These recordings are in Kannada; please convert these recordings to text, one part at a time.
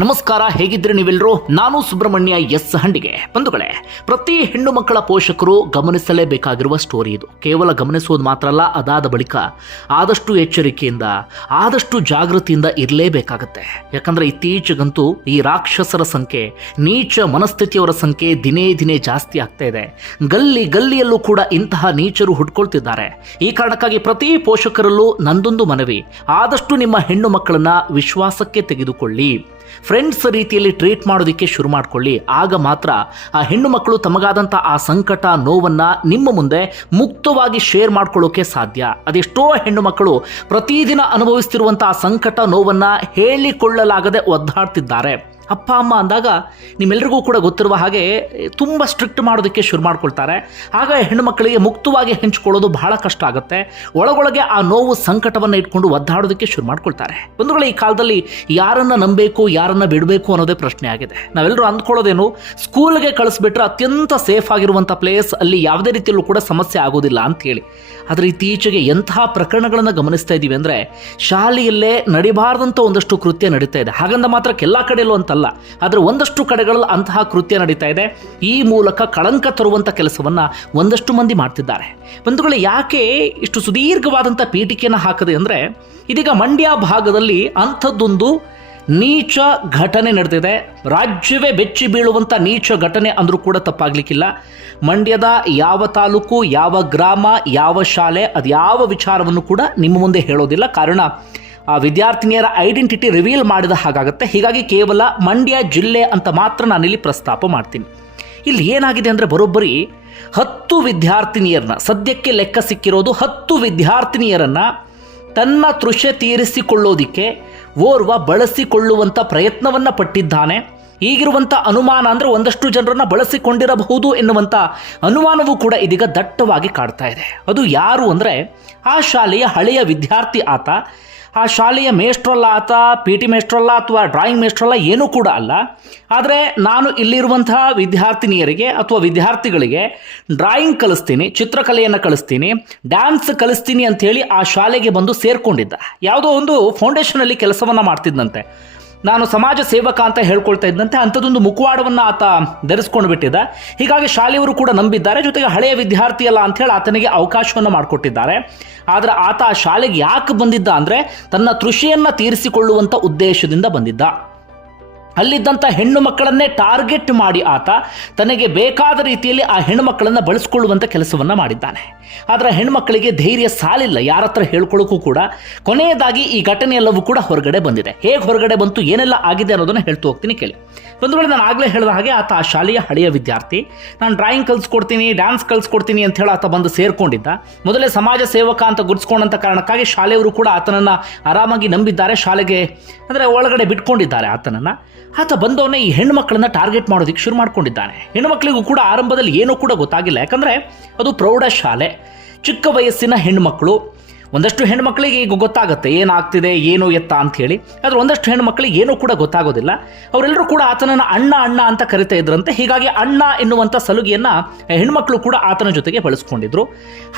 ನಮಸ್ಕಾರ. ಹೇಗಿದ್ರೆ ನೀವೆಲ್ಲರೂ ನಾನು ಸುಬ್ರಹ್ಮಣ್ಯ ಎಸ್ ಹಂಡಿಗೆ. ಬಂಧುಗಳೇ, ಪ್ರತಿ ಹೆಣ್ಣು ಮಕ್ಕಳ ಪೋಷಕರು ಗಮನಿಸಲೇಬೇಕಾಗಿರುವ ಸ್ಟೋರಿ ಇದು. ಕೇವಲ ಗಮನಿಸುವುದು ಮಾತ್ರ ಅಲ್ಲ, ಅದಾದ ಬಳಿಕ ಆದಷ್ಟು ಎಚ್ಚರಿಕೆಯಿಂದ, ಆದಷ್ಟು ಜಾಗೃತಿಯಿಂದ ಇರಲೇಬೇಕಾಗತ್ತೆ. ಯಾಕಂದ್ರೆ ಇತ್ತೀಚೆಗಂತೂ ಈ ರಾಕ್ಷಸರ ಸಂಖ್ಯೆ, ನೀಚ ಮನಸ್ಥಿತಿಯವರ ಸಂಖ್ಯೆ ದಿನೇ ದಿನೇ ಜಾಸ್ತಿ ಆಗ್ತಾ ಇದೆ. ಗಲ್ಲಿ ಗಲ್ಲಿಯಲ್ಲೂ ಕೂಡ ಇಂತಹ ನೀಚರು ಹುಟ್ಕೊಳ್ತಿದ್ದಾರೆ. ಈ ಕಾರಣಕ್ಕಾಗಿ ಪ್ರತಿ ಪೋಷಕರಲ್ಲೂ ನಂದೊಂದು ಮನವಿ. ಆದಷ್ಟು ನಿಮ್ಮ ಹೆಣ್ಣು ಮಕ್ಕಳನ್ನ ವಿಶ್ವಾಸಕ್ಕೆ ತೆಗೆದುಕೊಳ್ಳಿ. ಫ್ರೆಂಡ್ಸ್ ರೀತಿಯಲ್ಲಿ ಟ್ರೀಟ್ ಮಾಡೋದಕ್ಕೆ ಶುರು ಮಾಡಿಕೊಳ್ಳಿ. ಆಗ ಮಾತ್ರ ಆ ಹೆಣ್ಣು ಮಕ್ಕಳು ತಮಗಾದಂಥ ಆ ಸಂಕಟ, ನೋವನ್ನು ನಿಮ್ಮ ಮುಂದೆ ಮುಕ್ತವಾಗಿ ಶೇರ್ ಮಾಡ್ಕೊಳ್ಳೋಕೆ ಸಾಧ್ಯ. ಅದೆಷ್ಟೋ ಹೆಣ್ಣು ಮಕ್ಕಳು ಪ್ರತಿದಿನ ಅನುಭವಿಸ್ತಿರುವಂಥ ಆ ಸಂಕಟ, ನೋವನ್ನು ಹೇಳಿಕೊಳ್ಳಲಾಗದೆ ಒದ್ದಾಡ್ತಿದ್ದಾರೆ. ಅಪ್ಪ, ಅಮ್ಮ ಅಂದಾಗ ನಿಮ್ಮೆಲ್ರಿಗೂ ಕೂಡ ಗೊತ್ತಿರುವ ಹಾಗೆ ತುಂಬ ಸ್ಟ್ರಿಕ್ಟ್ ಮಾಡೋದಕ್ಕೆ ಶುರು ಮಾಡ್ಕೊಳ್ತಾರೆ. ಆಗ ಹೆಣ್ಣು ಮಕ್ಕಳಿಗೆ ಮುಕ್ತವಾಗಿ ಹೆಂಚ್ಕೊಳ್ಳೋದು ಬಹಳ ಕಷ್ಟ ಆಗುತ್ತೆ. ಒಳಗೊಳಗೆ ಆ ನೋವು ಸಂಕಟವನ್ನು ಇಟ್ಕೊಂಡು ಒದ್ದಾಡೋದಕ್ಕೆ ಶುರು ಮಾಡ್ಕೊಳ್ತಾರೆ. ಬಂಧುಗಳು, ಈ ಕಾಲದಲ್ಲಿ ಯಾರನ್ನು ನಂಬಬೇಕು, ಯಾರನ್ನು ಬಿಡಬೇಕು ಅನ್ನೋದೇ ಪ್ರಶ್ನೆ ಆಗಿದೆ. ನಾವೆಲ್ಲರೂ ಅಂದ್ಕೊಳ್ಳೋದೇನು, ಸ್ಕೂಲ್ಗೆ ಕಳಿಸ್ಬಿಟ್ರೆ ಅತ್ಯಂತ ಸೇಫ್ ಆಗಿರುವಂಥ ಪ್ಲೇಸ್ ಅಲ್ಲಿ ಯಾವುದೇ ರೀತಿಯಲ್ಲೂ ಕೂಡ ಸಮಸ್ಯೆ ಆಗೋದಿಲ್ಲ ಅಂತೇಳಿ ಆದರೆ ಇತ್ತೀಚೆಗೆ ಎಂತಹ ಪ್ರಕರಣಗಳನ್ನು ಗಮನಿಸ್ತಾ ಇದ್ದೀವಿ ಅಂದರೆ, ಶಾಲೆಯಲ್ಲೇ ನಡಿಬಾರ್ದಂಥ ಒಂದಷ್ಟು ಕೃತ್ಯ ನಡೀತಾ ಇದೆ. ಹಾಗಂದ ಮಾತ್ರ ಎಲ್ಲ ಕಡೆಯಲ್ಲೂ ಅಂತಲ್ಲ ಆದರೆ ಒಂದಷ್ಟು ಕಡೆಗಳಲ್ಲಿ ಅಂತಹ ಕೃತ್ಯ ನಡೀತಾ ಇದೆ. ಈ ಮೂಲಕ ಕಳಂಕ ತರುವಂಥ ಕೆಲಸವನ್ನು ಒಂದಷ್ಟು ಮಂದಿ ಮಾಡ್ತಿದ್ದಾರೆ. ಬಂಧುಗಳು, ಯಾಕೆ ಇಷ್ಟು ಸುದೀರ್ಘವಾದಂಥ ಪೀಠಿಕೆಯನ್ನು ಹಾಕದೆ ಅಂದರೆ, ಇದೀಗ ಮಂಡ್ಯ ಭಾಗದಲ್ಲಿ ಅಂಥದ್ದೊಂದು ನೀಚ ಘಟನೆ ನಡೆದಿದೆ. ರಾಜ್ಯವೇ ಬೆಚ್ಚಿ ಬೀಳುವಂಥ ನೀಚ ಘಟನೆ ಅಂದರೂ ಕೂಡ ತಪ್ಪಾಗಲಿಕ್ಕಿಲ್ಲ. ಮಂಡ್ಯದ ಯಾವ ತಾಲೂಕು, ಯಾವ ಗ್ರಾಮ, ಯಾವ ಶಾಲೆ ಅದು ಯಾವ ವಿಚಾರವನ್ನು ಕೂಡ ನಿಮ್ಮ ಮುಂದೆ ಹೇಳೋದಿಲ್ಲ. ಕಾರಣ ಆ ವಿದ್ಯಾರ್ಥಿನಿಯರ ಐಡೆಂಟಿಟಿ ರಿವೀಲ್ ಮಾಡಿದ ಹಾಗಾಗುತ್ತೆ. ಹೀಗಾಗಿ ಕೇವಲ ಮಂಡ್ಯ ಜಿಲ್ಲೆ ಅಂತ ಮಾತ್ರ ನಾನಿಲ್ಲಿ ಪ್ರಸ್ತಾಪ ಮಾಡ್ತೀನಿ. ಇಲ್ಲಿ ಏನಾಗಿದೆ ಅಂದರೆ ಬರೋಬ್ಬರಿ, ಹತ್ತು ವಿದ್ಯಾರ್ಥಿನಿಯರನ್ನ, ಸದ್ಯಕ್ಕೆ ಲೆಕ್ಕ ಸಿಕ್ಕಿರೋದು ಹತ್ತು ವಿದ್ಯಾರ್ಥಿನಿಯರನ್ನು ತನ್ನ ತೃಷೆ ತೀರಿಸಿಕೊಳ್ಳೋದಿಕ್ಕೆ, ಓರ್ವ ಬಳಸಿಕೊಳ್ಳುವಂಥ ಪ್ರಯತ್ನವನ್ನು ಪಟ್ಟಿದ್ದಾನೆ. ಈಗಿರುವಂಥ ಅನುಮಾನ ಅಂದರೆ ಒಂದಷ್ಟು ಜನರನ್ನು ಬಳಸಿಕೊಂಡಿರಬಹುದು ಎನ್ನುವಂಥ ಅನುಮಾನವೂ ಕೂಡ ಇದೀಗ ದಟ್ಟವಾಗಿ ಕಾಡ್ತಾ ಇದೆ. ಅದು ಯಾರು ಅಂದರೆ ಆ ಶಾಲೆಯ ಹಳೆಯ ವಿದ್ಯಾರ್ಥಿ ಆತ ಆ ಶಾಲೆಯ ಮೇಷ್ಟ್ರಲ್ಲ ಆತ ಪಿ ಟಿ ಮೇಷ್ಟ್ರಲ್ಲ ಅಥವಾ ಡ್ರಾಯಿಂಗ್ ಮೇಷ್ಟ್ರಲ್ಲ ಏನೂ ಕೂಡ ಅಲ್ಲ. ಆದರೆ ನಾನು ಇಲ್ಲಿರುವಂತಹ ವಿದ್ಯಾರ್ಥಿನಿಯರಿಗೆ ಅಥವಾ ವಿದ್ಯಾರ್ಥಿಗಳಿಗೆ ಡ್ರಾಯಿಂಗ್ ಕಲಿಸ್ತೀನಿ, ಚಿತ್ರಕಲೆಯನ್ನು ಕಲಿಸ್ತೀನಿ, ಡ್ಯಾನ್ಸ್ ಕಲಿಸ್ತೀನಿ ಅಂಥೇಳಿ ಆ ಶಾಲೆಗೆ ಬಂದು ಸೇರಿಕೊಂಡಿದ್ದ. ಯಾವುದೋ ಒಂದು ಫೌಂಡೇಶನಲ್ಲಿ ಕೆಲಸವನ್ನು ಮಾಡ್ತಿದ್ದಂತೆ ನಾನು ಸಮಾಜ ಸೇವಕ ಅಂತ ಹೇಳ್ಕೊಳ್ತಾ ಇದ್ದಂತೆ ಅಂಥದ್ದೊಂದು ಮುಖವಾಡವನ್ನು ಆತ ಧರಿಸ್ಕೊಂಡು ಬಿಟ್ಟಿದ್ದ. ಹೀಗಾಗಿ ಶಾಲೆಯವರು ಕೂಡ ನಂಬಿದ್ದಾರೆ. ಜೊತೆಗೆ ಹಳೆಯ ವಿದ್ಯಾರ್ಥಿ ಅಲ್ಲ ಅಂಥೇಳಿ ಆತನಿಗೆ ಅವಕಾಶವನ್ನು ಮಾಡಿಕೊಟ್ಟಿದ್ದಾರೆ. ಆದರೆ ಆತ ಶಾಲೆಗೆ ಯಾಕೆ ಬಂದಿದ್ದ ಅಂದರೆ ತನ್ನ ತೃಷಿಯನ್ನು ತೀರಿಸಿಕೊಳ್ಳುವಂಥ ಉದ್ದೇಶದಿಂದ ಬಂದಿದ್ದ. ಅಲ್ಲಿದ್ದಂಥ ಹೆಣ್ಣು ಮಕ್ಕಳನ್ನೇ ಟಾರ್ಗೆಟ್ ಮಾಡಿ ಆತ ತನಗೆ ಬೇಕಾದ ರೀತಿಯಲ್ಲಿ ಆ ಹೆಣ್ಣು ಮಕ್ಕಳನ್ನು ಬಳಸ್ಕೊಳ್ಳುವಂಥ ಕೆಲಸವನ್ನು ಮಾಡಿದ್ದಾನೆ. ಆದರೆ ಹೆಣ್ಮಕ್ಕಳಿಗೆ ಧೈರ್ಯ ಸಾಲಿಲ್ಲ. ಯಾರ ಹತ್ರ ಹೇಳ್ಕೊಳ್ಳೋಕ್ಕೂ ಕೂಡ ಕೊನೆಯದಾಗಿ ಈ ಘಟನೆ ಎಲ್ಲವೂ ಕೂಡ ಹೊರಗಡೆ ಬಂದಿದೆ. ಹೇಗೆ ಹೊರಗಡೆ ಬಂತು, ಏನೆಲ್ಲ ಆಗಿದೆ ಅನ್ನೋದನ್ನು ಹೇಳ್ತು ಹೋಗ್ತೀನಿ ಕೇಳಿ. ಒಂದು ವೇಳೆ ನಾನು ಆಗಲೇ ಹೇಳಿದ ಹಾಗೆ ಆತ ಆ ಶಾಲೆಯ ಹಳೆಯ ವಿದ್ಯಾರ್ಥಿ. ನಾನು ಡ್ರಾಯಿಂಗ್ ಕಲಿಸ್ಕೊಡ್ತೀನಿ ಡ್ಯಾನ್ಸ್ ಕಲಿಸ್ಕೊಡ್ತೀನಿ ಅಂತ ಹೇಳಿ ಆತ ಬಂದು ಸೇರ್ಕೊಂಡಿದ್ದ. ಮೊದಲೇ ಸಮಾಜ ಸೇವಕ ಅಂತ ಗುರುತಿಸ್ಕೊಂಡಂಥ ಕಾರಣಕ್ಕಾಗಿ ಶಾಲೆಯವರು ಕೂಡ ಆತನನ್ನು ಆರಾಮಾಗಿ ನಂಬಿದ್ದಾರೆ. ಶಾಲೆಗೆ ಅಂದರೆ ಒಳಗಡೆ ಬಿಟ್ಕೊಂಡಿದ್ದಾರೆ ಆತನನ್ನು. ಆತ ಬಂದವನೇ ಈ ಹೆಣ್ಣು ಮಕ್ಕಳನ್ನ ಟಾರ್ಗೆಟ್ ಮಾಡೋದಕ್ಕೆ ಶುರು ಮಾಡ್ಕೊಂಡಿದ್ದಾನೆ. ಹೆಣ್ಣು ಮಕ್ಕಳಿಗೂ ಕೂಡ ಆರಂಭದಲ್ಲಿ ಏನೂ ಕೂಡ ಗೊತ್ತಾಗಿಲ್ಲ. ಯಾಕಂದರೆ ಅದು ಪ್ರೌಢಶಾಲೆ ಚಿಕ್ಕ ವಯಸ್ಸಿನ ಹೆಣ್ಣುಮಕ್ಕಳು. ಒಂದಷ್ಟು ಹೆಣ್ಮಕ್ಳಿಗೆ ಈಗ ಗೊತ್ತಾಗುತ್ತೆ, ಏನಾಗ್ತಿದೆ, ಏನು ಎತ್ತ ಅಂತ ಹೇಳಿ ಆದರೆ ಒಂದಷ್ಟು ಹೆಣ್ಮಕ್ಳಿಗೆ ಏನೂ ಕೂಡ ಗೊತ್ತಾಗೋದಿಲ್ಲ. ಅವರೆಲ್ಲರೂ ಕೂಡ ಆತನನ್ನು ಅಣ್ಣ ಅಣ್ಣ ಅಂತ ಕರಿತಾ ಇದ್ರಂತೆ. ಹೀಗಾಗಿ ಅಣ್ಣ ಎನ್ನುವಂಥ ಸಲುಗೆಯನ್ನು ಹೆಣ್ಮಕ್ಳು ಕೂಡ ಆತನ ಜೊತೆಗೆ ಬಳಸ್ಕೊಂಡಿದ್ರು.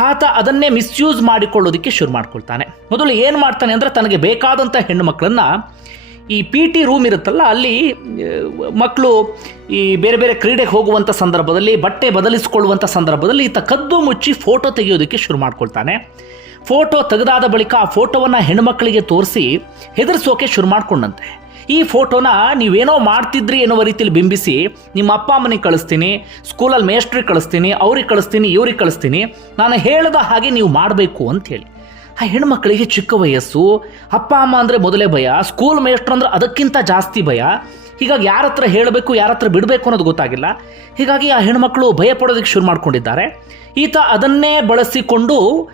ಆತ ಅದನ್ನೇ ಮಿಸ್ಯೂಸ್ ಮಾಡಿಕೊಳ್ಳೋದಕ್ಕೆ ಶುರು ಮಾಡ್ಕೊಳ್ತಾನೆ. ಮೊದಲು ಏನು ಮಾಡ್ತಾನೆ ಅಂದರೆ ತನಗೆ ಬೇಕಾದಂಥ ಹೆಣ್ಣು ಮಕ್ಕಳನ್ನ ಈ ಪಿ ಟಿ ರೂಮ್ ಇರುತ್ತಲ್ಲ, ಅಲ್ಲಿ ಮಕ್ಕಳು ಈ ಬೇರೆ ಬೇರೆ ಕ್ರೀಡೆಗೆ ಹೋಗುವಂಥ ಸಂದರ್ಭದಲ್ಲಿ, ಬಟ್ಟೆ ಬದಲಿಸಿಕೊಳ್ಳುವಂಥ ಸಂದರ್ಭದಲ್ಲಿ ಈತ ಕದ್ದು ಮುಚ್ಚಿ ಫೋಟೋ ತೆಗೆಯೋದಕ್ಕೆ ಶುರು ಮಾಡ್ಕೊಳ್ತಾನೆ. ಫೋಟೋ ತೆಗೆದಾದ ಬಳಿಕ ಆ ಫೋಟೋವನ್ನು ಹೆಣ್ಮಕ್ಕಳಿಗೆ ತೋರಿಸಿ ಹೆದರಿಸೋಕೆ ಶುರು ಮಾಡ್ಕೊಂಡಂತೆ. ಈ ಫೋಟೋನ ನೀವೇನೋ ಮಾಡ್ತಿದ್ರಿ ಎನ್ನುವ ರೀತಿಯಲ್ಲಿ ಬಿಂಬಿಸಿ ನಿಮ್ಮ ಅಪ್ಪ ಅಮ್ಮನಿಗೆ ಕಳಿಸ್ತೀನಿ ಸ್ಕೂಲಲ್ಲಿ ಮೇಸ್ಟ್ರಿಗೆ ಕಳಿಸ್ತೀನಿ, ಅವ್ರಿಗೆ ಕಳಿಸ್ತೀನಿ, ಇವ್ರಿಗೆ ಕಳಿಸ್ತೀನಿ, ನಾನು ಹೇಳಿದ ಹಾಗೆ ನೀವು ಮಾಡಬೇಕು ಅಂತ ಹೇಳಿ. ಆ ಹೆಣ್ಮಕ್ಳಿಗೆ ಚಿಕ್ಕ ವಯಸ್ಸು, ಅಪ್ಪ, ಅಮ್ಮ ಅಂದರೆ ಮೊದಲೇ ಭಯ ಸ್ಕೂಲ್ ಮೇಸ್ಟ್ರ್ ಅಂದ್ರೆ ಅದಕ್ಕಿಂತ ಜಾಸ್ತಿ ಭಯ. ಹೀಗಾಗಿ ಯಾರ ಹತ್ರ ಹೇಳಬೇಕು, ಯಾರ ಹತ್ರ ಬಿಡಬೇಕು ಅನ್ನೋದು ಗೊತ್ತಾಗಿಲ್ಲ. ಹೀಗಾಗಿ ಆ ಹೆಣ್ಮಕ್ಳು ಭಯ ಪಡೋದಕ್ಕೆ ಶುರು ಮಾಡ್ಕೊಂಡಿದ್ದಾರೆ. ಈತ ಅದನ್ನೇ ಬಳಸಿಕೊಂಡು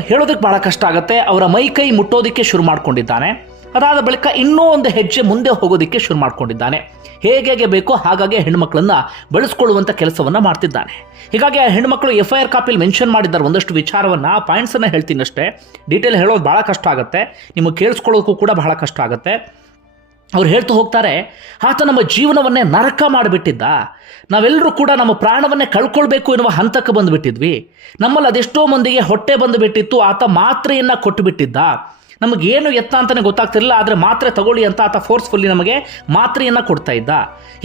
ಹೇಳೋದಕ್ಕೆ ಭಾಳ ಕಷ್ಟ ಆಗುತ್ತೆ. ಅವರ ಮೈ ಕೈ ಮುಟ್ಟೋದಕ್ಕೆ ಶುರು ಮಾಡ್ಕೊಂಡಿದ್ದಾನೆ. ಅದಾದ ಬಳಿಕ ಇನ್ನೂ ಒಂದು ಹೆಜ್ಜೆ ಮುಂದೆ ಹೋಗೋದಕ್ಕೆ ಶುರು ಮಾಡಿಕೊಂಡಿದ್ದಾನೆ. ಹೇಗೆ ಬೇಕೋ ಹಾಗಾಗಿ ಹೆಣ್ಮಕ್ಳನ್ನ ಬಳಸ್ಕೊಳ್ಳುವಂಥ ಕೆಲಸವನ್ನು ಮಾಡ್ತಿದ್ದಾನೆ. ಹೀಗಾಗಿ ಆ ಹೆಣ್ಮಕ್ಳು ಎಫ್ ಐ ಆರ್ ಕಾಪಿಲಿ ಮೆನ್ಷನ್ ಮಾಡಿದ್ದಾರೆ ಒಂದಷ್ಟು ವಿಚಾರವನ್ನು ಪಾಯಿಂಟ್ಸನ್ನು ಹೇಳ್ತೀನಿ ಅಷ್ಟೇ. ಡೀಟೇಲ್ ಹೇಳೋದು ಭಾಳ ಕಷ್ಟ ಆಗುತ್ತೆ. ನಿಮಗೆ ಕೇಳಿಸ್ಕೊಳ್ಳೋಕ್ಕೂ ಕೂಡ ಬಹಳ ಕಷ್ಟ ಆಗುತ್ತೆ. ಅವ್ರು ಹೇಳ್ತಾ ಹೋಗ್ತಾರೆ, ಆತ ನಮ್ಮ ಜೀವನವನ್ನೇ ನರಕ ಮಾಡಿಬಿಟ್ಟಿದ್ದ. ನಾವೆಲ್ಲರೂ ಕೂಡ ನಮ್ಮ ಪ್ರಾಣವನ್ನೇ ಕಳ್ಕೊಳ್ಬೇಕು ಎನ್ನುವ ಹಂತಕ್ಕೆ ಬಂದುಬಿಟ್ಟಿದ್ವಿ. ನಮ್ಮಲ್ಲಿ ಅದೆಷ್ಟೋ ಮಂದಿಗೆ ಹೊಟ್ಟೆ ಬಂದುಬಿಟ್ಟಿತ್ತು, ಆತ ಮಾತ್ರೆಯನ್ನು ಕೊಟ್ಟುಬಿಟ್ಟಿದ್ದ ನಮಗೇನು ಎತ್ತ ಅಂತಲೇ ಗೊತ್ತಾಗ್ತಿರಲಿಲ್ಲ, ಆದರೆ ಮಾತ್ರೆ ತಗೊಳ್ಳಿ ಅಂತ ಆತ ಫೋರ್ಸ್ಫುಲ್ಲಿ ನಮಗೆ ಮಾತ್ರೆಯನ್ನು ಕೊಡ್ತಾ ಇದ್ದ.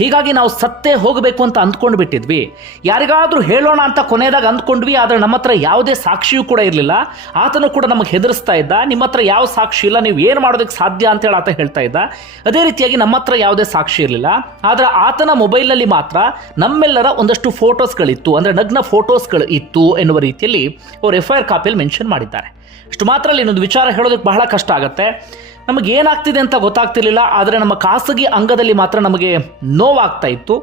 ಹೀಗಾಗಿ ನಾವು ಸತ್ತೇ ಹೋಗಬೇಕು ಅಂತ ಅಂದ್ಕೊಂಡು ಬಿಟ್ಟಿದ್ವಿ. ಯಾರಿಗಾದರೂ ಹೇಳೋಣ ಅಂತ ಕೊನೆಯದಾಗ ಅಂದ್ಕೊಂಡ್ವಿ, ಆದರೆ ನಮ್ಮ ಹತ್ರ ಯಾವುದೇ ಸಾಕ್ಷಿಯೂ ಕೂಡ ಇರಲಿಲ್ಲ. ಆತನು ಕೂಡ ನಮಗೆ ಹೆದರಿಸ್ತಾ ಇದ್ದ, ನಿಮ್ಮ ಹತ್ರ ಯಾವ ಸಾಕ್ಷಿ ಇಲ್ಲ, ನೀವು ಏನು ಮಾಡೋದಕ್ಕೆ ಸಾಧ್ಯ ಅಂತೇಳಿ ಆತ ಹೇಳ್ತಾ ಇದ್ದ. ಅದೇ ರೀತಿಯಾಗಿ ನಮ್ಮ ಹತ್ರ ಯಾವುದೇ ಸಾಕ್ಷಿ ಇರಲಿಲ್ಲ, ಆದರೆ ಆತನ ಮೊಬೈಲ್ನಲ್ಲಿ ಮಾತ್ರ ನಮ್ಮೆಲ್ಲರ ಒಂದಷ್ಟು ಫೋಟೋಸ್ಗಳಿತ್ತು ಅಂದರೆ ನಗ್ನ ಫೋಟೋಸ್ಗಳು ಇತ್ತು ಎನ್ನುವ ರೀತಿಯಲ್ಲಿ ಅವರು ಎಫ್ ಐ ಕಾಪಿಯಲ್ಲಿ ಮೆನ್ಷನ್ ಮಾಡಿದ್ದಾರೆ. ಅಷ್ಟು ಮಾತ್ರ ಅಲ್ಲಿ ಇನ್ನೊಂದು ವಿಚಾರ ಹೇಳೋದಕ್ಕೆ ಬಹಳ ಕಷ್ಟ ಆಗುತ್ತೆ. ನಮಗೆ ಏನಾಗ್ತಿದೆ ಅಂತ ಗೊತ್ತಾಗ್ತಿರ್ಲಿಲ್ಲ, ಆದರೆ ನಮ್ಮ ಖಾಸಗಿ ಅಂಗದಲ್ಲಿ ಮಾತ್ರ ನಮಗೆ ನೋವಾಗ್ತಾ ಇತ್ತು.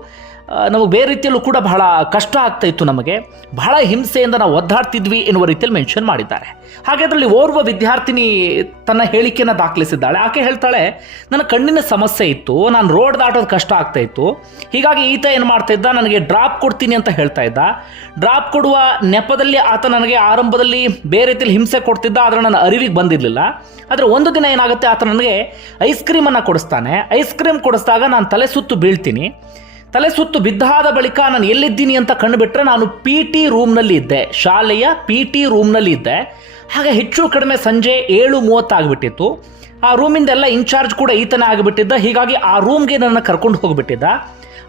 ನಮಗೆ ಬೇರೆ ರೀತಿಯಲ್ಲೂ ಕೂಡ ಬಹಳ ಕಷ್ಟ ಆಗ್ತಾ ಇತ್ತು ನಮಗೆ. ಬಹಳ ಹಿಂಸೆಯಿಂದ ನಾವು ಒದ್ದಾಡ್ತಿದ್ವಿ ಎನ್ನುವ ರೀತಿಯಲ್ಲಿ ಮೆನ್ಷನ್ ಮಾಡಿದ್ದಾರೆ. ಹಾಗೆ ಅದರಲ್ಲಿ ಓರ್ವ ವಿದ್ಯಾರ್ಥಿನಿ ತನ್ನ ಹೇಳಿಕೆಯನ್ನು ದಾಖಲಿಸಿದ್ದಾಳೆ. ಆಕೆ ಹೇಳ್ತಾಳೆ, ನನ್ನ ಕಣ್ಣಿನ ಸಮಸ್ಯೆ ಇತ್ತು, ನಾನು ರೋಡ್ ದಾಟೋದು ಕಷ್ಟ ಆಗ್ತಾ ಇತ್ತು. ಹೀಗಾಗಿ ಈತ ಏನು ಮಾಡ್ತಾ ಇದ್ದ, ನನಗೆ ಡ್ರಾಪ್ ಕೊಡ್ತೀನಿ ಅಂತ ಹೇಳ್ತಾ ಇದ್ದ. ಡ್ರಾಪ್ ಕೊಡುವ ನೆಪದಲ್ಲಿ ಆತ ನನಗೆ ಆರಂಭದಲ್ಲಿ ಬೇರೆ ರೀತಿಯಲ್ಲಿ ಹಿಂಸೆ ಕೊಡ್ತಿದ್ದ, ಆದರೆ ನನ್ನ ಅರಿವಿಗೆ ಬಂದಿರಲಿಲ್ಲ. ಆದರೆ ಒಂದು ದಿನ ಏನಾಗುತ್ತೆ, ಆತ ನನಗೆ ಐಸ್ ಕ್ರೀಮನ್ನು ಕೊಡಿಸ್ತಾನೆ. ಐಸ್ ಕ್ರೀಮ್ ಕೊಡಿಸಿದಾಗ ನಾನು ತಲೆ ಸುತ್ತು ಬೀಳ್ತೀನಿ. ತಲೆ ಸುತ್ತು ಬಿದ್ದಾದ ಬಳಿಕ ನಾನು ಎಲ್ಲಿದ್ದೀನಿ ಅಂತ ಕಂಡುಬಿಟ್ರೆ ನಾನು ಪಿ ಟಿ ರೂಮ್ನಲ್ಲಿ ಇದ್ದೆ. ಶಾಲೆಯ ಪಿ ಟಿ ರೂಮ್ನಲ್ಲಿ ಇದ್ದೆ. ಹಾಗೆ ಹೆಚ್ಚು ಕಡಿಮೆ ಸಂಜೆ ಏಳು ಮೂವತ್ತಾಗ್ಬಿಟ್ಟಿತ್ತು ಆ ರೂಮಿಂದೆಲ್ಲ ಇನ್ಚಾರ್ಜ್ ಕೂಡ ಈತನೇ ಆಗಿಬಿಟ್ಟಿದ್ದ. ಹೀಗಾಗಿ ಆ ರೂಮ್ಗೆ ನನ್ನ ಕರ್ಕೊಂಡು ಹೋಗಿಬಿಟ್ಟಿದ್ದ.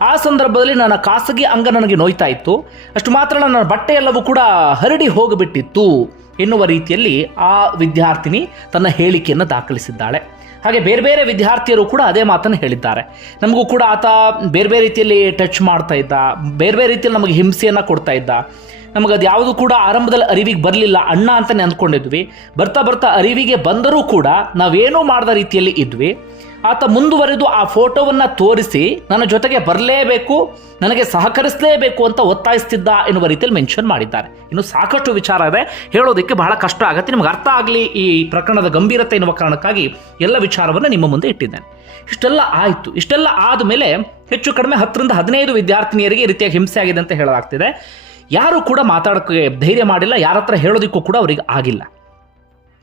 ಆ ಸಂದರ್ಭದಲ್ಲಿ ನನ್ನ ಖಾಸಗಿ ಅಂಗ ನನಗೆ ನೋಯ್ತಾ ಇತ್ತು. ಅಷ್ಟು ಮಾತ್ರ ನನ್ನ ಬಟ್ಟೆ ಎಲ್ಲವೂ ಕೂಡ ಹರಡಿ ಹೋಗಿಬಿಟ್ಟಿತ್ತು ಎನ್ನುವ ರೀತಿಯಲ್ಲಿ ಆ ವಿದ್ಯಾರ್ಥಿನಿ ತನ್ನ ಹೇಳಿಕೆಯನ್ನು ದಾಖಲಿಸಿದ್ದಾಳೆ. ಹಾಗೆ ಬೇರೆ ಬೇರೆ ವಿದ್ಯಾರ್ಥಿಯರು ಕೂಡ ಅದೇ ಮಾತನ್ನು ಹೇಳಿದ್ದಾರೆ. ನಮಗೂ ಕೂಡ ಆತ ಬೇರೆ ಬೇರೆ ರೀತಿಯಲ್ಲಿ ಟಚ್ ಮಾಡ್ತಾ ಇದ್ದ, ಬೇರೆ ಬೇರೆ ರೀತಿಯಲ್ಲಿ ನಮಗೆ ಹಿಂಸೆಯನ್ನು ಕೊಡ್ತಾ ಇದ್ದ. ನಮಗೆ ಅದು ಯಾವುದು ಕೂಡ ಆರಂಭದಲ್ಲಿ ಅರಿವಿಗೆ ಬರಲಿಲ್ಲ, ಅಣ್ಣ ಅಂತಲೇ ಅಂದ್ಕೊಂಡಿದ್ವಿ. ಬರ್ತಾ ಬರ್ತಾ ಅರಿವಿಗೆ ಬಂದರೂ ಕೂಡ ನಾವೇನೂ ಮಾಡದ ರೀತಿಯಲ್ಲಿ ಇದ್ವಿ. ಆತ ಮುಂದುವರೆದು ಆ ಫೋಟೋವನ್ನು ತೋರಿಸಿ, ನನ್ನ ಜೊತೆಗೆ ಬರಲೇಬೇಕು, ನನಗೆ ಸಹಕರಿಸಲೇಬೇಕು ಅಂತ ಒತ್ತಾಯಿಸ್ತಿದ್ದ ಎನ್ನುವ ರೀತಿಯಲ್ಲಿ ಮೆನ್ಷನ್ ಮಾಡಿದ್ದಾರೆ. ಇನ್ನು ಸಾಕಷ್ಟು ವಿಚಾರ ಇದೆ. ಹೇಳೋದಕ್ಕೆ ಬಹಳ ಕಷ್ಟ ಆಗುತ್ತೆ. ನಿಮ್ಗೆ ಅರ್ಥ ಆಗಲಿ ಈ ಪ್ರಕರಣದ ಗಂಭೀರತೆ ಎನ್ನುವ ಕಾರಣಕ್ಕಾಗಿ ಎಲ್ಲ ವಿಚಾರವನ್ನು ನಿಮ್ಮ ಮುಂದೆ ಇಟ್ಟಿದ್ದೇನೆ. ಇಷ್ಟೆಲ್ಲ ಆಯಿತು. ಇಷ್ಟೆಲ್ಲ ಆದಮೇಲೆ ಹೆಚ್ಚು ಕಡಿಮೆ ಹತ್ತರಿಂದ ಹದಿನೈದು ವಿದ್ಯಾರ್ಥಿನಿಯರಿಗೆ ಈ ರೀತಿಯ ಹಿಂಸೆ ಆಗಿದೆ ಅಂತ ಹೇಳಲಾಗ್ತಿದೆ. ಯಾರೂ ಕೂಡ ಮಾತಾಡೋಕ್ಕೆ ಧೈರ್ಯ ಮಾಡಿಲ್ಲ. ಯಾರ ಹತ್ರ ಹೇಳೋದಕ್ಕೂ ಕೂಡ ಅವರಿಗೆ ಆಗಿಲ್ಲ.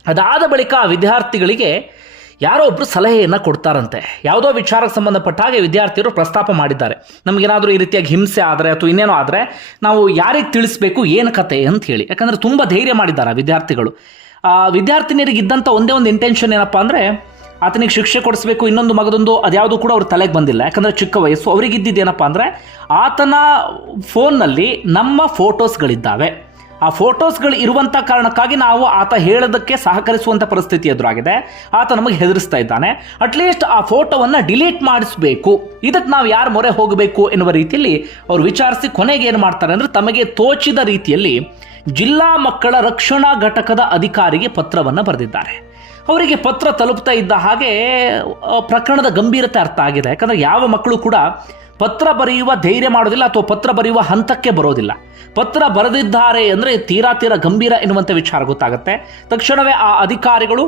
ಅದಾದ ಬಳಿಕ ವಿದ್ಯಾರ್ಥಿಗಳಿಗೆ ಯಾರೋ ಒಬ್ಬರು ಸಲಹೆಯನ್ನು ಕೊಡ್ತಾರಂತೆ. ಯಾವುದೋ ವಿಚಾರಕ್ಕೆ ಸಂಬಂಧಪಟ್ಟ ಹಾಗೆ ವಿದ್ಯಾರ್ಥಿಗಳು ಪ್ರಸ್ತಾಪ ಮಾಡಿದ್ದಾರೆ. ನಮಗೇನಾದರೂ ಈ ರೀತಿಯಾಗಿ ಹಿಂಸೆ ಆದರೆ ಅಥವಾ ಇನ್ನೇನೋ ಆದರೆ ನಾವು ಯಾರಿಗೆ ತಿಳಿಸ್ಬೇಕು, ಏನು ಕತೆ ಅಂತ ಹೇಳಿ. ಯಾಕಂದರೆ ತುಂಬ ಧೈರ್ಯ ಮಾಡಿದ್ದಾರೆ ವಿದ್ಯಾರ್ಥಿಗಳು. ಆ ವಿದ್ಯಾರ್ಥಿನಿಯರಿಗೆ ಇದ್ದಂಥ ಒಂದೇ ಒಂದು ಇಂಟೆನ್ಷನ್ ಏನಪ್ಪ ಅಂದರೆ, ಆತನಿಗೆ ಶಿಕ್ಷೆ ಕೊಡಿಸ್ಬೇಕು, ಇನ್ನೊಂದು ಮಗದೊಂದು ಅದ್ಯಾವುದು ಕೂಡ ಅವ್ರ ತಲೆಗೆ ಬಂದಿಲ್ಲ. ಯಾಕಂದರೆ ಚಿಕ್ಕ ವಯಸ್ಸು. ಅವರಿಗಿದ್ದಿದ್ದೇನಪ್ಪ ಅಂದರೆ, ಆತನ ಫೋನ್ನಲ್ಲಿ ನಮ್ಮ ಫೋಟೋಸ್ಗಳಿದ್ದಾವೆ ಆ ಫೋಟೋಸ್ಗಳು ಇರುವಂಥ ಕಾರಣಕ್ಕಾಗಿ ನಾವು ಆತ ಹೇಳೋದಕ್ಕೆ ಸಹಕರಿಸುವಂಥ ಪರಿಸ್ಥಿತಿ ಎದುರಾಗಿದೆ. ಆತ ನಮಗೆ ಹೆದರಿಸ್ತಾ ಇದ್ದಾನೆ. ಅಟ್ಲೀಸ್ಟ್ ಆ ಫೋಟೋವನ್ನು ಡಿಲೀಟ್ ಮಾಡಿಸಬೇಕು. ಇದಕ್ಕೆ ನಾವು ಯಾರು ಮೊರೆ ಹೋಗಬೇಕು ಎನ್ನುವ ರೀತಿಯಲ್ಲಿ ಅವರು ವಿಚಾರಿಸಿ ಕೊನೆಗೆ ಏನು ಮಾಡ್ತಾರೆ ಅಂದರೆ ತಮಗೆ ತೋಚಿದ ರೀತಿಯಲ್ಲಿ ಜಿಲ್ಲಾ ಮಕ್ಕಳ ರಕ್ಷಣಾ ಘಟಕದ ಅಧಿಕಾರಿಗೆ ಪತ್ರವನ್ನು ಬರೆದಿದ್ದಾರೆ. ಅವರಿಗೆ ಪತ್ರ ತಲುಪ್ತಾ ಇದ್ದ ಹಾಗೆ ಪ್ರಕರಣದ ಗಂಭೀರತೆ ಅರ್ಥ ಆಗಿದೆ. ಯಾಕಂದರೆ ಯಾವ ಮಕ್ಕಳು ಕೂಡ ಪತ್ರ ಬರೆಯುವ ಧೈರ್ಯ ಮಾಡೋದಿಲ್ಲ ಅಥವಾ ಪತ್ರ ಬರೆಯುವ ಹಂತಕ್ಕೆ ಬರೋದಿಲ್ಲ. ಪತ್ರ ಬರೆದಿದ್ದಾರೆ ಅಂದರೆ ತೀರಾ ತೀರಾ ಗಂಭೀರ ಎನ್ನುವಂಥ ವಿಚಾರ ಗೊತ್ತಾಗುತ್ತೆ. ತಕ್ಷಣವೇ ಆ ಅಧಿಕಾರಿಗಳು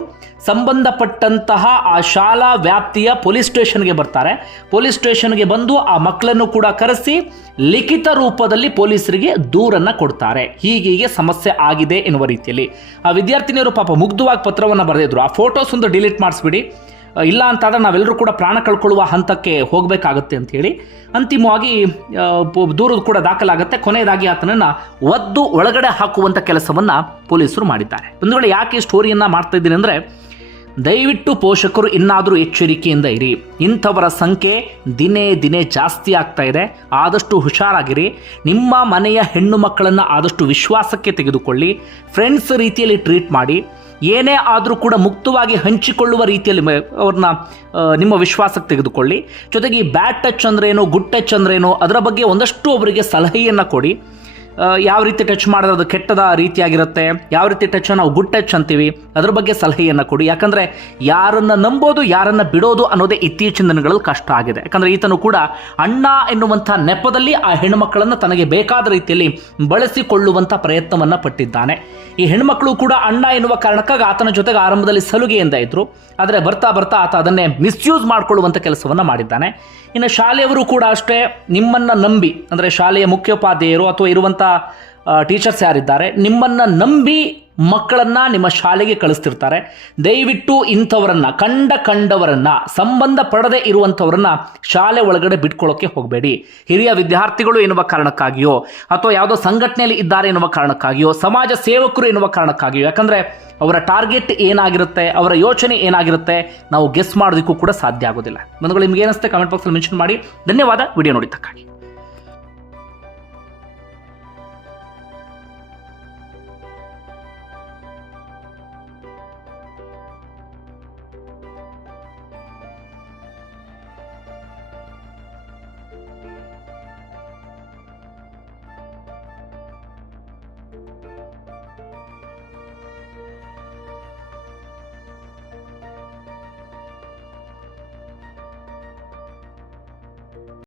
ಸಂಬಂಧಪಟ್ಟಂತಹ ಆ ಶಾಲಾ ವ್ಯಾಪ್ತಿಯ ಪೊಲೀಸ್ ಸ್ಟೇಷನ್ಗೆ ಬರ್ತಾರೆ. ಪೊಲೀಸ್ ಸ್ಟೇಷನ್ಗೆ ಬಂದು ಆ ಮಕ್ಕಳನ್ನು ಕೂಡ ಕರೆಸಿ ಲಿಖಿತ ರೂಪದಲ್ಲಿ ಪೊಲೀಸರಿಗೆ ದೂರನ್ನು ಕೊಡ್ತಾರೆ. ಹೀಗೀಗೆ ಸಮಸ್ಯೆ ಆಗಿದೆ ಎನ್ನುವ ರೀತಿಯಲ್ಲಿ. ಆ ವಿದ್ಯಾರ್ಥಿನಿಯರು ಪಾಪ ಮುಗ್ಧವಾಗಿ ಪತ್ರವನ್ನು ಬರೆದಿದ್ರು. ಆ ಫೋಟೋಸ್ ಒಂದು ಡಿಲೀಟ್ ಮಾಡಿಸ್ಬಿಡಿ. ಇಲ್ಲ ಅಂತಾದ್ರೆ ನಾವೆಲ್ಲರೂ ಕೂಡ ಪ್ರಾಣ ಕಳ್ಕೊಳ್ಳುವ ಹಂತಕ್ಕೆ ಹೋಗಬೇಕಾಗತ್ತೆ ಅಂತ ಹೇಳಿ ಅಂತಿಮವಾಗಿ ದೂರದ್ದು ಕೂಡ ದಾಖಲಾಗುತ್ತೆ. ಕೊನೆಯದಾಗಿ ಆತನನ್ನು ಒದ್ದು ಒಳಗಡೆ ಹಾಕುವಂಥ ಕೆಲಸವನ್ನು ಪೊಲೀಸರು ಮಾಡಿದ್ದಾರೆ. ಒಂದು ವೇಳೆ ಯಾಕೆ ಸ್ಟೋರಿಯನ್ನು ಮಾಡ್ತಾ ಇದ್ದೀನಿ ಅಂದರೆ ದಯವಿಟ್ಟು ಪೋಷಕರು ಇನ್ನಾದರೂ ಎಚ್ಚರಿಕೆಯಿಂದ ಇರಿ. ಇಂಥವರ ಸಂಖ್ಯೆ ದಿನೇ ದಿನೇ ಜಾಸ್ತಿ ಆಗ್ತಾ ಇದೆ. ಆದಷ್ಟು ಹುಷಾರಾಗಿರಿ. ನಿಮ್ಮ ಮನೆಯ ಹೆಣ್ಣು ಮಕ್ಕಳನ್ನು ಆದಷ್ಟು ವಿಶ್ವಾಸಕ್ಕೆ ತೆಗೆದುಕೊಳ್ಳಿ. ಫ್ರೆಂಡ್ಸ್ ರೀತಿಯಲ್ಲಿ ಟ್ರೀಟ್ ಮಾಡಿ. ಏನೇ ಆದರೂ ಕೂಡ ಮುಕ್ತವಾಗಿ ಹಂಚಿಕೊಳ್ಳುವ ರೀತಿಯಲ್ಲಿ ಅವ್ರನ್ನ ನಿಮ್ಮ ವಿಶ್ವಾಸಕ್ಕೆ ತೆಗೆದುಕೊಳ್ಳಿ. ಜೊತೆಗೆ ಈ ಬ್ಯಾಡ್ ಟಚ್ ಅಂದ್ರೇನು ಗುಡ್ ಟಚ್ ಅಂದ್ರೇನು, ಅದರ ಬಗ್ಗೆ ಒಂದಷ್ಟು ಅವರಿಗೆ ಸಲಹೆಯನ್ನು ಕೊಡಿ. ಯಾವ ರೀತಿ ಟಚ್ ಮಾಡಿದ್ರೆ ಅದು ಕೆಟ್ಟದ ರೀತಿಯಾಗಿರುತ್ತೆ, ಯಾವ ರೀತಿ ಟಚ್ ನಾವು ಗುಡ್ ಟಚ್ ಅಂತೀವಿ, ಅದ್ರ ಬಗ್ಗೆ ಸಲಹೆಯನ್ನು ಕೊಡಿ. ಯಾಕಂದರೆ ಯಾರನ್ನು ನಂಬೋದು, ಯಾರನ್ನು ಬಿಡೋದು ಅನ್ನೋದೇ ಇತ್ತೀಚಿನ ದಿನಗಳಲ್ಲಿ ಕಷ್ಟ ಆಗಿದೆ. ಯಾಕಂದರೆ ಈತನು ಕೂಡ ಅಣ್ಣ ಎನ್ನುವಂಥ ನೆಪದಲ್ಲಿ ಆ ಹೆಣ್ಣುಮಕ್ಕಳನ್ನು ತನಗೆ ಬೇಕಾದ ರೀತಿಯಲ್ಲಿ ಬಳಸಿಕೊಳ್ಳುವಂಥ ಪ್ರಯತ್ನವನ್ನು ಪಟ್ಟಿದ್ದಾನೆ. ಈ ಹೆಣ್ಮಕ್ಳು ಕೂಡ ಅಣ್ಣ ಎನ್ನುವ ಕಾರಣಕ್ಕಾಗಿ ಆತನ ಜೊತೆಗೆ ಆರಂಭದಲ್ಲಿ ಸಲುಗೆಯಿಂದ ಇದ್ರು. ಆದರೆ ಬರ್ತಾ ಬರ್ತಾ ಆತ ಅದನ್ನೇ ಮಿಸ್ಯೂಸ್ ಮಾಡಿಕೊಳ್ಳುವಂಥ ಕೆಲಸವನ್ನು ಮಾಡಿದ್ದಾನೆ. ಇನ್ನು ಶಾಲೆಯವರು ಕೂಡ ಅಷ್ಟೇ ನಿಮ್ಮನ್ನು ನಂಬಿ, ಅಂದರೆ ಶಾಲೆಯ ಮುಖ್ಯೋಪಾಧ್ಯಾಯರು ಅಥವಾ ಇರುವಂಥ ಟೀಚರ್ಸ್ ಯಾರಿದ್ದಾರೆ, ನಿಮ್ಮನ್ನು ನಂಬಿ ಮಕ್ಕಳನ್ನು ನಿಮ್ಮ ಶಾಲೆಗೆ ಕಳಿಸ್ತಿರ್ತಾರೆ. ದಯವಿಟ್ಟು ಇಂಥವರನ್ನು, ಕಂಡ ಕಂಡವರನ್ನು, ಸಂಬಂಧ ಪಡದೆ ಇರುವಂಥವ್ರನ್ನ ಶಾಲೆ ಒಳಗಡೆ ಬಿಟ್ಕೊಳ್ಳೋಕ್ಕೆ ಹೋಗಬೇಡಿ. ಹಿರಿಯ ವಿದ್ಯಾರ್ಥಿಗಳು ಎನ್ನುವ ಕಾರಣಕ್ಕಾಗಿಯೋ, ಅಥವಾ ಯಾವುದೋ ಸಂಘಟನೆಯಲ್ಲಿ ಇದ್ದಾರೆ ಎನ್ನುವ ಕಾರಣಕ್ಕಾಗಿಯೋ, ಸಮಾಜ ಸೇವಕರು ಎನ್ನುವ ಕಾರಣಕ್ಕಾಗಿಯೋ, ಯಾಕಂದರೆ ಅವರ ಟಾರ್ಗೆಟ್ ಏನಾಗಿರುತ್ತೆ, ಅವರ ಯೋಚನೆ ಏನಾಗಿರುತ್ತೆ, ನಾವು ಗೆಸ್ ಮಾಡೋದಕ್ಕೂ ಕೂಡ ಸಾಧ್ಯ ಆಗೋದಿಲ್ಲ. ಬಂಧುಗಳು, ನಿಮ್ಗೆ ಏನಿಸುತ್ತೆ ಕಮೆಂಟ್ ಬಾಕ್ಸಲ್ಲಿ ಮೆನ್ಷನ್ ಮಾಡಿ. ಧನ್ಯವಾದ. ವಿಡಿಯೋ ನೋಡಿದ್ದಕ್ಕಾಗಿ.